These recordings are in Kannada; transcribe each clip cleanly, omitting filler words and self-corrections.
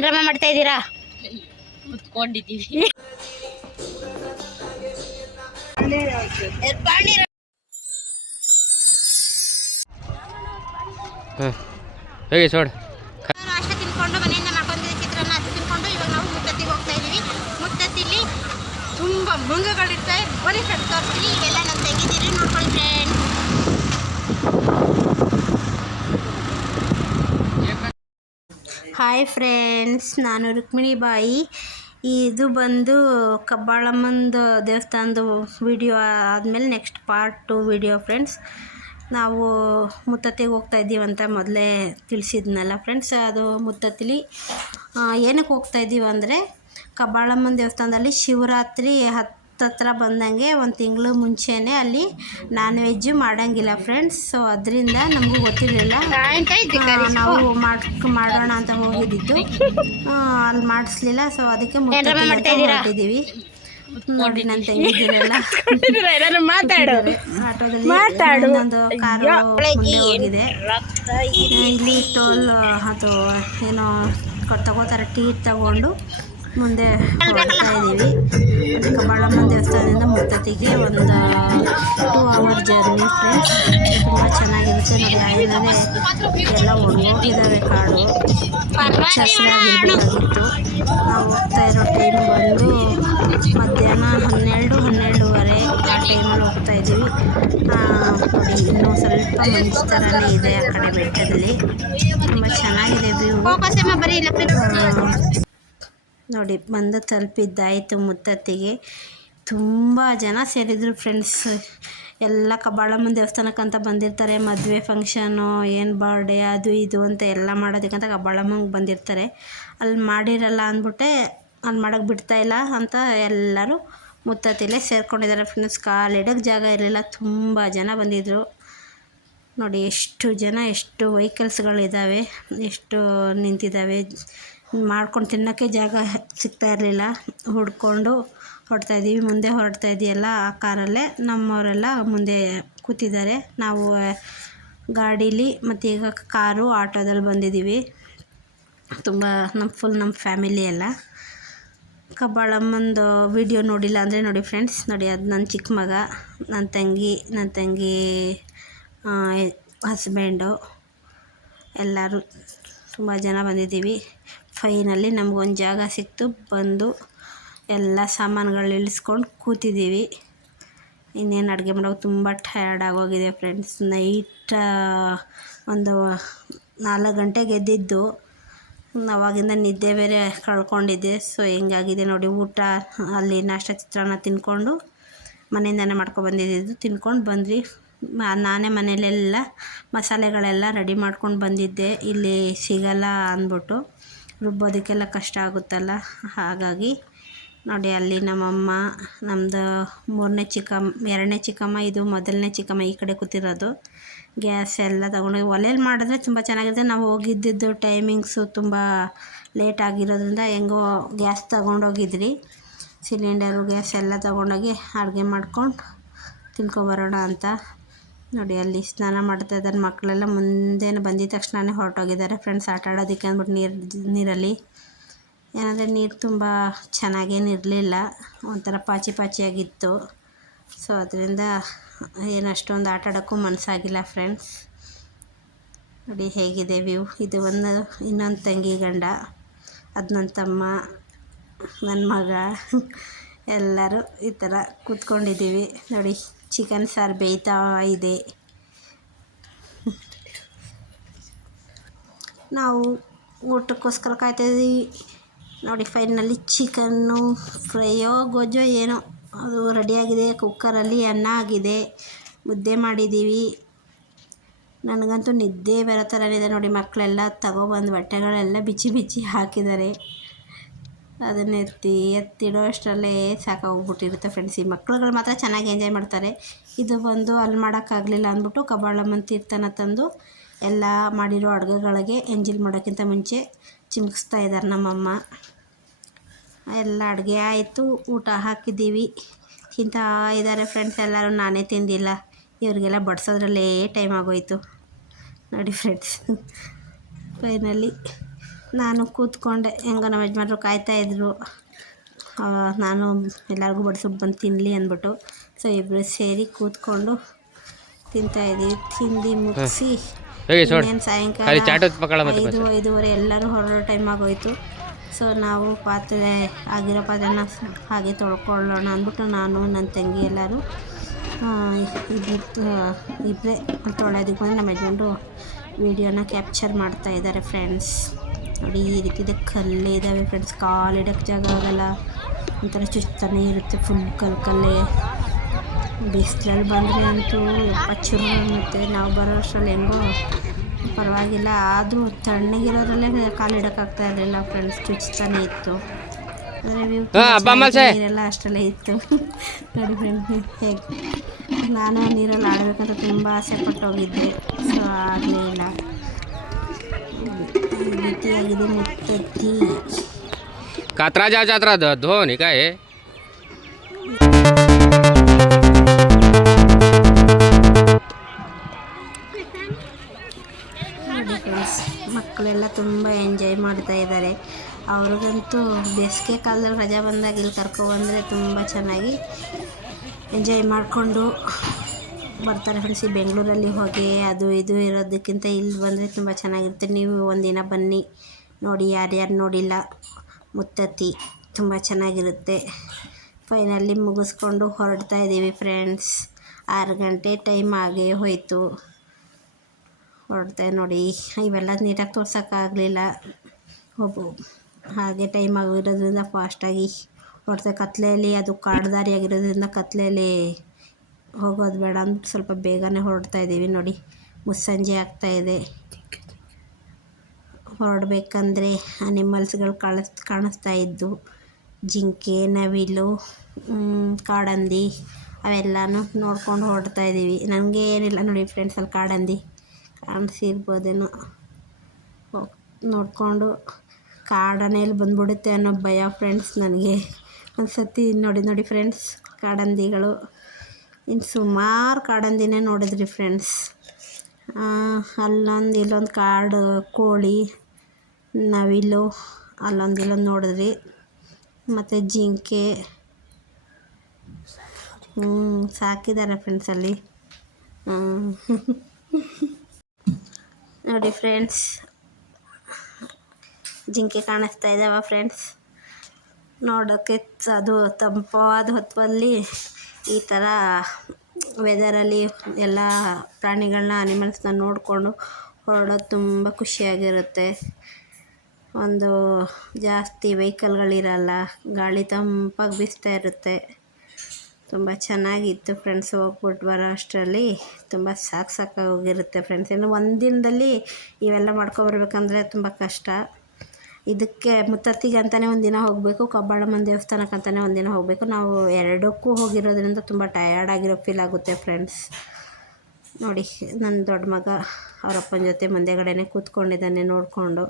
ಏನ್ರಮ್ಮ ಮಾಡ್ತಾ ಇದ್ದೀರಾ? ಮುತ್ಕೊಂಡಿದ್ದೀವಿ. ಹೇಗೆ ಸೋಡ್ ಅಷ್ಟೇ ತಿನ್ಕೊಂಡು ಮನೆಯಿಂದ ಮಾಡ್ಕೊಂಡಿದ್ದ ಚಿತ್ರಾನ್ನ ಅದು ತಿನ್ಕೊಂಡು ಇವಾಗ ನಾವು ಮುತ್ತತ್ತಿಗೆ ಹೋಗ್ತಾ ಇದ್ದೀವಿ. ಮುತ್ತತ್ತಿಲಿ ತುಂಬ ಮಂಗಗಳಿರ್ತವೆ. ಬರೀ ಫ್ರೆಂಡ್ ತೋರಿಸ್ತೀನಿ. ಇವೆಲ್ಲ ನಾನು ತೆಗಿದ್ದೀರಿ ನೋಡ್ಕೊಳ್ಳಿ ಫ್ರೆಂಡ್. ಹಾಯ್ ಫ್ರೆಂಡ್ಸ್, ನಾನು ರುಕ್ಮಿಣಿ ಬಾಯಿ. ಇದು ಬಂದು ಕಬ್ಬಾಳಮ್ಮಂದು ದೇವಸ್ಥಾನದ ವಿಡಿಯೋ ಆದಮೇಲೆ ನೆಕ್ಸ್ಟ್ ಪಾರ್ಟ್ 2 ವಿಡಿಯೋ ಫ್ರೆಂಡ್ಸ್. ನಾವು ಮುತ್ತತ್ತಿಗೆ ಹೋಗ್ತಾ ಇದ್ದೀವಂತ ಮೊದಲೇ ತಿಳಿಸಿದ್ನಲ್ಲ ಫ್ರೆಂಡ್ಸ್. ಅದು ಮುತ್ತತ್ತಿಲಿ ಏನಕ್ಕೆ ಹೋಗ್ತಾ ಇದ್ದೀವಿ ಅಂದರೆ, ಕಬ್ಬಾಳಮ್ಮನ ದೇವಸ್ಥಾನದಲ್ಲಿ ಶಿವರಾತ್ರಿ ಹತ್ತತ್ರ ಬಂದಂಗೆ ಒಂದು ತಿಂಗಳು ಮುಂಚೆನೇ ಅಲ್ಲಿ ನಾನ್ ವೆಜ್ಜು ಮಾಡೋಂಗಿಲ್ಲ ಫ್ರೆಂಡ್ಸ್. ಸೊ ಅದರಿಂದ ನಮಗೂ ಗೊತ್ತಿರಲಿಲ್ಲ. ನಾವು ಮಾಡೋಣ ಅಂತ ಹೋಗಿದ್ದಿದ್ದು, ಅಲ್ಲಿ ಮಾಡಿಸ್ಲಿಲ್ಲ. ಸೊ ಅದಕ್ಕೆ ಮುತ್ತತ್ತಿಗೆ ಹೊರಟಿದ್ದೀವಿ. ನೋಡಿ ನನ್ನ ತಂಗಿದಿರಲ್ಲ ಆಟೋದಲ್ಲಿ ಒಂದು ಕಾರು ಮುಂದೆ ಹೋಗಿದೆ. ಇಲ್ಲಿ ಟೋಲ್ ಅದು ಏನೋ ತಗೋತಾರೆ, ಟೀಟ್ ತಗೊಂಡು ಮುಂದೆ ಹೋಗ್ತಾ ಇದ್ದೀವಿ. ಕಬ್ಬಾಳಮ್ಮನ ದೇವಸ್ಥಾನದಿಂದ ಮುತ್ತತ್ತಿಗೆ ಒಂದು 2 hour ಜರ್ನಿ ಫ್ರೆಂಡ್ಸ್. ತುಂಬ ಚೆನ್ನಾಗಿರುತ್ತೆ. ನೋಡಿ ಆಮೇಲೆ ಎಲ್ಲ ಒಣಗೋಗಿದ್ದಾವೆ, ಕಾಡು ಹಸಿರಾಗಿರ್ಬೇಕಾಗಿತ್ತು. ನಾವು ಹೋಗ್ತಾ ಇರೋ ಟೈಮ್ ಬಂದು ಮಧ್ಯಾಹ್ನ 12-12:30 ಆ ಟೈಮಲ್ಲಿ ಹೋಗ್ತಾ ಇದ್ದೀವಿ. ನೋಡಿ ಇನ್ನೂ ಸ್ವಲ್ಪ ಮಂಚು ಥರನೇ ಇದೆ ಆ ಕಡೆ ಬೆಟ್ಟದಲ್ಲಿ. ತುಂಬ ಚೆನ್ನಾಗಿದೆ ವ್ಯೂ. ನೋಡಿ ಬಂದು ತಲುಪಿದ್ದಾಯಿತು ಮುತ್ತತ್ತಿಗೆ. ತುಂಬ ಜನ ಸೇರಿದರು ಫ್ರೆಂಡ್ಸ್. ಎಲ್ಲ ಕಬ್ಬಾಳಮ್ಮನ ದೇವಸ್ಥಾನಕ್ಕಂತ ಬಂದಿರ್ತಾರೆ. ಮದುವೆ ಫಂಕ್ಷನು, ಏನು ಬರ್ಡೇ ಅದು ಇದು ಅಂತ ಎಲ್ಲ ಮಾಡೋದಕ್ಕಂತ ಕಬ್ಬಾಳಮ್ಮಂಗೆ ಬಂದಿರ್ತಾರೆ. ಅಲ್ಲಿ ಮಾಡಿರಲ್ಲ ಅಂದ್ಬಿಟ್ಟೆ ಅಲ್ಲಿ ಮಾಡೋಕ್ಕೆ ಬಿಡ್ತಾಯಿಲ್ಲ ಅಂತ ಎಲ್ಲರೂ ಮುತ್ತತ್ತಿಲೇ ಸೇರ್ಕೊಂಡಿದ್ದಾರೆ ಫ್ರೆಂಡ್ಸ್. ಕಾಲಿಡೋಕ್ಕೆ ಜಾಗ ಇರಲಿಲ್ಲ, ತುಂಬ ಜನ ಬಂದಿದ್ದರು. ನೋಡಿ ಎಷ್ಟು ಜನ, ಎಷ್ಟು ವೆಹಿಕಲ್ಸ್ಗಳಿದ್ದಾವೆ, ಎಷ್ಟು ನಿಂತಿದ್ದಾವೆ. ಮಾಡ್ಕೊಂಡು ತಿನ್ನೋಕ್ಕೆ ಜಾಗ ಸಿಗ್ತಾ ಇರಲಿಲ್ಲ. ಹುಡ್ಕೊಂಡು ಹೊರಡ್ತಾಯಿದ್ದೀವಿ. ಮುಂದೆ ಹೊರಡ್ತಾ ಇದೆಯಲ್ಲ ಆ ಕಾರಲ್ಲೇ ನಮ್ಮವರೆಲ್ಲ ಮುಂದೆ ಕೂತಿದ್ದಾರೆ. ನಾವು ಗಾಡೀಲಿ ಮತ್ತು ಈಗ ಕಾರು ಆಟೋದಲ್ಲಿ ಬಂದಿದ್ದೀವಿ. ತುಂಬ ನಮ್ಮ ಫ್ಯಾಮಿಲಿ ಎಲ್ಲ. ಕಬ್ಬಾಳಮ್ಮಂದು ವಿಡಿಯೋ ನೋಡಿಲ್ಲ ಅಂದರೆ ನೋಡಿ ಫ್ರೆಂಡ್ಸ್. ನೋಡಿ ಅದು ನನ್ನ ಚಿಕ್ಕ ಮಗ, ನನ್ನ ತಂಗಿ ಹಸ್ಬೆಂಡು, ಎಲ್ಲರೂ ತುಂಬ ಜನ ಬಂದಿದ್ದೀವಿ. ಫೈನಲ್ಲಿ ನಮಗೊಂದು ಜಾಗ ಸಿಕ್ತು. ಬಂದು ಎಲ್ಲ ಸಾಮಾನುಗಳು ಇಳಿಸ್ಕೊಂಡು ಕೂತಿದ್ದೀವಿ. ಇನ್ನೇನು ಅಡುಗೆ ಮಾಡೋಕೆ ತುಂಬ ಟಯರ್ಡ್ ಆಗೋಗಿದೆ ಫ್ರೆಂಡ್ಸ್. ನೈಟ್ ಒಂದು 4 ಗಂಟೆಗೆ ಎದ್ದಿದ್ದು. ಆವಾಗಿಂದ ನಿದ್ದೆ ಬೇರೆ ಕಳ್ಕೊಂಡಿದ್ದೆ. ಸೊ ಹಿಂಗಾಗಿದೆ ನೋಡಿ. ಊಟ ಅಲ್ಲಿ ನಾಷ್ಟ ಚಿತ್ರಾನ್ನ ತಿಂದ್ಕೊಂಡು ಮನೆಯಿಂದನೇ ಮಾಡ್ಕೊಬಂದಿದ್ದು ತಿಂದ್ಕೊಂಡು ಬಂದ್ವಿ. ನಾನೇ ಮನೆಯಲ್ಲೆಲ್ಲ ಮಸಾಲೆಗಳೆಲ್ಲ ರೆಡಿ ಮಾಡ್ಕೊಂಡು ಬಂದಿದ್ದೆ. ಇಲ್ಲಿ ಸಿಗಲ್ಲ ಅಂದ್ಬಿಟ್ಟು ರುಬ್ಬೋದಕ್ಕೆಲ್ಲ ಕಷ್ಟ ಆಗುತ್ತಲ್ಲ, ಹಾಗಾಗಿ ನೋಡಿ ಅಲ್ಲಿ ನಮ್ಮಮ್ಮ, ನಮ್ಮದು 2ನೇ ಚಿಕ್ಕಮ್ಮ, ಇದು 1ನೇ ಚಿಕ್ಕಮ್ಮ ಈ ಕಡೆ ಕೂತಿರೋದು. ಗ್ಯಾಸ್ ಎಲ್ಲ ತಗೊಂಡು ಒಲೆಯಲ್ಲಿ ಮಾಡಿದ್ರೆ ತುಂಬ ಚೆನ್ನಾಗಿರುತ್ತೆ. ನಾವು ಹೋಗಿದ್ದಿದ್ದು ಟೈಮಿಂಗ್ಸು ತುಂಬ ಲೇಟ್ ಆಗಿರೋದ್ರಿಂದ ಹೆಂಗೋ ಗ್ಯಾಸ್ ತಗೊಂಡೋಗಿದ್ರಿ. ಸಿಲಿಂಡರು ಗ್ಯಾಸ್ ಎಲ್ಲ ತಗೊಂಡೋಗಿ ಅಡುಗೆ ಮಾಡ್ಕೊಂಡು ತಿನ್ಕೊಬರೋಣ ಅಂತ. ನೋಡಿ ಅಲ್ಲಿ ಸ್ನಾನ ಮಾಡ್ತಾ ಇದ್ದಾರೆ ಮಕ್ಕಳೆಲ್ಲ. ಮುಂದೆನೇ ಬಂದಿದ್ದ ತಕ್ಷಣವೇ ಹೊರಟೋಗಿದ್ದಾರೆ ಫ್ರೆಂಡ್ಸ್ ಆಟ ಆಡೋದಕ್ಕೆ ಅಂದ್ಬಿಟ್ಟು ನೀರಲ್ಲಿ. ಏನಂದರೆ ನೀರು ತುಂಬ ಚೆನ್ನಾಗೇನಿರಲಿಲ್ಲ, ಒಂಥರ ಪಾಚಿಯಾಗಿತ್ತು. ಸೊ ಅದರಿಂದ ಏನು ಅಷ್ಟೊಂದು ಆಟ ಆಡೋಕ್ಕೂ ಮನಸ್ಸಾಗಿಲ್ಲ ಫ್ರೆಂಡ್ಸ್. ನೋಡಿ ಹೇಗಿದೆ ವ್ಯೂ. ಇದು ಇನ್ನೊಂದು ತಂಗಿ ಗಂಡ, ಅದು ನನ್ನ ತಮ್ಮ, ನನ್ನ ಮಗ, ಎಲ್ಲರೂ ಈ ಥರ ಕೂತ್ಕೊಂಡಿದ್ದೀವಿ. ನೋಡಿ ಚಿಕನ್ ಸಾರು ಬೇಯ್ತಾ ಇದೆ. ನಾವು ಊಟಕ್ಕೋಸ್ಕರ ಕಾಯ್ತಾಯಿದ್ದೀವಿ. ನೋಡಿ ಫೈನಲ್ಲಿ ಚಿಕನ್ನು ಫ್ರೈಯೋ ಗೊಜ್ಜೋ ಏನೋ ಅದು ರೆಡಿಯಾಗಿದೆ. ಕುಕ್ಕರಲ್ಲಿ ಅನ್ನ ಆಗಿದೆ, ಮುದ್ದೆ ಮಾಡಿದ್ದೀವಿ. ನನಗಂತೂ ನಿದ್ದೆ ಬರೋ ಥರ ಇದೆ. ನೋಡಿ ಮಕ್ಕಳೆಲ್ಲ ತಗೊಬಂದು ಬಟ್ಟೆಗಳೆಲ್ಲ ಬಿಚ್ಚಿ ಹಾಕಿದ್ದಾರೆ. ಅದನ್ನು ಎತ್ತಿಡೋ ಅಷ್ಟರಲ್ಲೇ ಸಾಕಾಗೋಗ್ಬಿಟ್ಟಿರುತ್ತೆ ಫ್ರೆಂಡ್ಸ್. ಈ ಮಕ್ಕಳುಗಳು ಮಾತ್ರ ಚೆನ್ನಾಗಿ ಎಂಜಾಯ್ ಮಾಡ್ತಾರೆ. ಇದು ಬಂದು ಅಲ್ಲಿ ಮಾಡೋಕ್ಕಾಗಲಿಲ್ಲ ಅಂದ್ಬಿಟ್ಟು ಕಬ್ಬಾಳಮ್ಮನ ತೀರ್ಥನ ತಂದು ಎಲ್ಲ ಮಾಡಿರೋ ಅಡುಗೆಗಳಿಗೆ ಎಂಜಿಲ್ ಮಾಡೋಕ್ಕಿಂತ ಮುಂಚೆ ಚಿಮ್ಕಿಸ್ತಾ ಇದ್ದಾರೆ ನಮ್ಮಮ್ಮ. ಎಲ್ಲ ಅಡುಗೆ ಆಯಿತು, ಊಟ ಹಾಕಿದ್ದೀವಿ, ತಿಂತಾ ಇದ್ದಾರೆ ಫ್ರೆಂಡ್ಸ್ ಎಲ್ಲರೂ. ನಾನೇ ತಿಂದಿಲ್ಲ, ಇವರಿಗೆಲ್ಲ ಬಡಿಸೋದ್ರಲ್ಲೇ ಟೈಮ್ ಆಗೋಯಿತು ನೋಡಿ ಫ್ರೆಂಡ್ಸ್. ಫೈನಲಿ ನಾನು ಕೂತ್ಕೊಂಡೆ, ಹೆಂಗೋ ನಮ್ಮ ಯಜಮಾನ್ರು ಕಾಯ್ತಾಯಿದ್ರು, ನಾನು ಎಲ್ಲರಿಗೂ ಬಡಿಸ್ಬಿಟ್ಟು ಬಂದು ತಿನ್ನಲಿ ಅಂದ್ಬಿಟ್ಟು. ಸೊ ಇಬ್ಬರು ಸೇರಿ ಕೂತ್ಕೊಂಡು ತಿಂತಾಯಿದ್ದೀವಿ. ತಿಂದು ಮುಗಿಸಿ ಹೇಗೆ ಸೋಡ್ ಇನ್ನೇನು ಸಾಯಂಕಾಲ ಖಾಲಿ ಚಾಟ್ ಪಕ್ಕಳ ಮತ್ತೆ 5-5:30 ಎಲ್ಲರೂ ಹೊರಡೋ ಟೈಮ್ ಆಗೋಯ್ತು. ಸೊ ನಾವು ಪಾತ್ರೆ ಆಗಿರೋ ಪಾತ್ರೆನ ಹಾಗೆ ತೊಳ್ಕೊಳ್ಳೋಣ ಅಂದ್ಬಿಟ್ಟು ನಾನು ನನ್ನ ತಂಗಿ ಎಲ್ಲರೂ ಇಬ್ಬರೇ ತೊಳೆಯೋದಕ್ಕೆ ಬಂದು ನಮ್ಮ ಯಜಮಾನ್ರು ವೀಡಿಯೋನ ಕ್ಯಾಪ್ಚರ್ ಮಾಡ್ತಾ ಇದ್ದಾರೆ ಫ್ರೆಂಡ್ಸ್. ನೋಡಿ ಈ ರೀತಿದೆ ಕಲ್ಲೇ ಇದ್ದಾವೆ ಫ್ರೆಂಡ್ಸ್, ಕಾಲಿಡೋಕ್ಕೆ ಜಾಗ ಆಗಲ್ಲ, ಒಂಥರ ಚುಚ್ತಾನೆ ಇರುತ್ತೆ, ಫುಲ್ ಕಲ್ಲೇ. ಬಿಸಿಲಲ್ಲಿ ಬಂದರೆ ಅಂತೂ ಚುರು ಅನ್ನುತ್ತೆ. ನಾವು ಬರೋ ಅಷ್ಟರಲ್ಲಿ ಹೆಂಗೋ ಪರವಾಗಿಲ್ಲ, ಆದರೂ ತಣ್ಣಗಿರೋದ್ರಲ್ಲೇ ಕಾಲಿಡೋಕ್ಕಾಗ್ತಾ ಇರಲಿಲ್ಲ ಫ್ರೆಂಡ್ಸ್, ಚುಚ್ತಾನೆ ಇತ್ತು. ಆದರೆ ನೀರೆಲ್ಲ ಅಷ್ಟರಲ್ಲೇ ಇತ್ತು. ನೋಡಿ ಫ್ರೆಂಡ್ಸ್ ಹೇಗೆ ನಾನು ನೀರಲ್ಲಿ ಆಡಬೇಕಂತ ತುಂಬ ಆಸೆ ಪಟ್ಟೋಗಿದ್ದೆ, ಸೊ ಆಗಲೇ ಇಲ್ಲ. ಈ ರೀತಿಯಾಗಿದೆ ಮುತ್ತತ್ತಿ. कात्रा जा जात्रा धो नहीं का है ನೋಡಿ ಫ್ರೆಂಡ್ಸ್, ಮಕ್ಕಳೆಲ್ಲ ತುಂಬ ಎಂಜಾಯ್ ಮಾಡ್ತಾ ಇದ್ದಾರೆ. ಅವ್ರಿಗಂತೂ ಬೇಸಿಗೆ ಕಾಲದಲ್ಲಿ ರಜಾ ಬಂದಾಗ ಇಲ್ಲಿ ಕರ್ಕೊಬಂದರೆ ತುಂಬ ಚೆನ್ನಾಗಿ ಎಂಜಾಯ್ ಮಾಡಿಕೊಂಡು ಬರ್ತಾರೆ ಫ್ರೆಂಡ್ಸ್. ಈ ಬೆಂಗಳೂರಲ್ಲಿ ಹೊಗೆ ಅದು ಇದು ಇರೋದಕ್ಕಿಂತ ಇಲ್ಲಿ ಬಂದರೆ ತುಂಬ ಚೆನ್ನಾಗಿರುತ್ತೆ. ನೀವು ಒಂದಿನ ಬನ್ನಿ, ನೋಡಿ, ಯಾರ್ಯಾರು ನೋಡಿಲ್ಲ ಮುತ್ತತ್ತಿ ತುಂಬ ಚೆನ್ನಾಗಿರುತ್ತೆ. ಫೈನಲಿ ಮುಗಿಸ್ಕೊಂಡು ಹೊರಡ್ತಾ ಇದ್ದೀವಿ ಫ್ರೆಂಡ್ಸ್. 6 ಗಂಟೆ ಟೈಮ್ ಆಗೇ ಹೋಯಿತು. ಹೊರಡ್ತಾ ನೋಡಿ, ಇವೆಲ್ಲ ನೀಟಾಗಿ ತೋರ್ಸೋಕ್ಕಾಗಲಿಲ್ಲ, ಹಾಗೆ ಟೈಮ್ ಆಗಿರೋದ್ರಿಂದ ಫಾಸ್ಟಾಗಿ ಹೊರಡ್ತಾ. ಕತ್ಲೆಯಲ್ಲಿ ಅದು ಕಾಡು ಆಗಿರೋದ್ರಿಂದ ಕತ್ಲೆಯಲ್ಲಿ ಹೋಗೋದು ಬೇಡ ಅಂದ್ಬಿಟ್ಟು ಸ್ವಲ್ಪ ಬೇಗನೆ ಹೊರಡ್ತಾ ಇದ್ದೀವಿ. ನೋಡಿ ಮುಸ್ಸಂಜೆ ಆಗ್ತಾಯಿದೆ. ಹೊರಡಬೇಕಂದ್ರೆ ಅನಿಮಲ್ಸ್ಗಳು ಕಾಣಿಸ್ತಾ ಇದ್ದು, ಜಿಂಕೆ, ನವಿಲು, ಕಾಡಂದಿ ಅವೆಲ್ಲನೂ ನೋಡ್ಕೊಂಡು ಹೊರಡ್ತಾ ಇದ್ದೀವಿ. ನನಗೆ ಏನಿಲ್ಲ ನೋಡಿ ಫ್ರೆಂಡ್ಸ್, ಅಲ್ಲಿ ಕಾಡಂದಿ ಕಾಣಿಸಿರ್ಬೋದೇನೋ, ನೋಡಿಕೊಂಡು ಕಾಡನೇಲಿ ಬಂದ್ಬಿಡುತ್ತೆ ಅನ್ನೋ ಭಯ ಫ್ರೆಂಡ್ಸ್ ನನಗೆ ಒಂದು ಸತಿ. ನೋಡಿ ಫ್ರೆಂಡ್ಸ್, ಕಾಡಂದಿಗಳು ಇನ್ನು ಸುಮಾರು ಕಾಡಂದಿನೇ ನೋಡಿದ್ರಿ ಫ್ರೆಂಡ್ಸ್. ಅಲ್ಲೊಂದು ಇಲ್ಲೊಂದು ಕಾಡು ಕೋಳಿ, ನವಿಲು ಅಲ್ಲೊಂದು ಇಲ್ಲೊಂದು ನೋಡಿದ್ರಿ, ಮತ್ತು ಜಿಂಕೆ ಸಾಕಿದ್ದಾರೆ ಫ್ರೆಂಡ್ಸ್ ಅಲ್ಲಿ. ನೋಡಿ ಫ್ರೆಂಡ್ಸ್, ಜಿಂಕೆ ಕಾಣಿಸ್ತಾ ಇದ್ದಾವ ಫ್ರೆಂಡ್ಸ್. ನೋಡೋಕ್ಕೆ ಅದು ತಂಪಾದ ಹೊತ್ತಲ್ಲಿ ಈ ಥರ ವೆದರಲ್ಲಿ ಎಲ್ಲ ಪ್ರಾಣಿಗಳನ್ನ, ಅನಿಮಲ್ಸ್ನ ನೋಡಿಕೊಂಡು ಹೊರಡೋದು ತುಂಬ ಖುಷಿಯಾಗಿರುತ್ತೆ. ಒಂದು ಜಾಸ್ತಿ ವೆಹಿಕಲ್ಗಳಿರಲ್ಲ, ಗಾಳಿ ತಂಪಾಗಿ ಬೀಸ್ತಾ ಇರುತ್ತೆ, ತುಂಬ ಚೆನ್ನಾಗಿತ್ತು ಫ್ರೆಂಡ್ಸ್. ಹೋಗ್ಬಿಟ್ಟು ಬರೋ ಅಷ್ಟರಲ್ಲಿ ತುಂಬ ಸಾಕಾಗೋಗಿರುತ್ತೆ ಫ್ರೆಂಡ್ಸ್. ಇನ್ನು ಒಂದು ದಿನದಲ್ಲಿ ಇವೆಲ್ಲ ಮಾಡ್ಕೊಬರ್ಬೇಕಂದ್ರೆ ತುಂಬ ಕಷ್ಟ. ಇದಕ್ಕೆ ಮುತ್ತತ್ತಿಗೆ ಅಂತಲೇ ಒಂದಿನ ಹೋಗಬೇಕು, ಕಬ್ಬಾಳಮ್ಮನ ದೇವಸ್ಥಾನಕ್ಕಂತಲೇ ಒಂದಿನ ಹೋಗಬೇಕು. ನಾವು ಎರಡಕ್ಕೂ ಹೋಗಿರೋದ್ರಿಂದ ತುಂಬ ಟಯರ್ಡ್ ಆಗಿರೋ ಫೀಲ್ ಆಗುತ್ತೆ ಫ್ರೆಂಡ್ಸ್. ನೋಡಿ, ನನ್ನ ದೊಡ್ಡ ಮಗ ಅವರಪ್ಪನ ಜೊತೆ ಮುಂದೆಗಡೆನೇ ಕೂತ್ಕೊಂಡಿದ್ದಾನೆ ನೋಡಿಕೊಂಡು.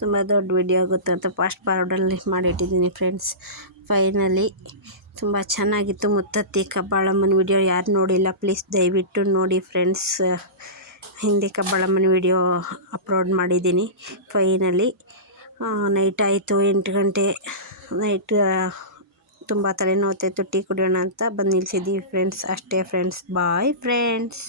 ತುಂಬ ದೊಡ್ಡ ವಿಡಿಯೋ ಆಗುತ್ತೆ ಅಂತ ಫಾಸ್ಟ್ ಫಾರ್ವರ್ಡಲ್ಲಿ ಮಾಡಿಟ್ಟಿದ್ದೀನಿ ಫ್ರೆಂಡ್ಸ್. ಫೈನಲಿ ತುಂಬ ಚೆನ್ನಾಗಿತ್ತು ಮುತ್ತತ್ತಿ ಕಬ್ಬಾಳಮ್ಮನ ವಿಡಿಯೋ. ಯಾರು ನೋಡಿಲ್ಲ ಪ್ಲೀಸ್ ದಯವಿಟ್ಟು ನೋಡಿ ಫ್ರೆಂಡ್ಸ್. ಹಿಂದೆ ಕಬ್ಬಾಳಮ್ಮನ ವಿಡಿಯೋ ಅಪ್ಲೋಡ್ ಮಾಡಿದ್ದೀನಿ. ಫೈನಲಿ ನೈಟ್ ಆಯಿತು 8 ಗಂಟೆ. ನೈಟ್ ತುಂಬ ತಲೆನೋವ್ತಾಯಿತ್ತು, ಟೀ ಕುಡಿಯೋಣ ಅಂತ ಬಂದು ನಿಲ್ಸಿದ್ದೀವಿ ಫ್ರೆಂಡ್ಸ್. ಅಷ್ಟೇ ಫ್ರೆಂಡ್ಸ್, ಬಾಯ್ ಫ್ರೆಂಡ್ಸ್.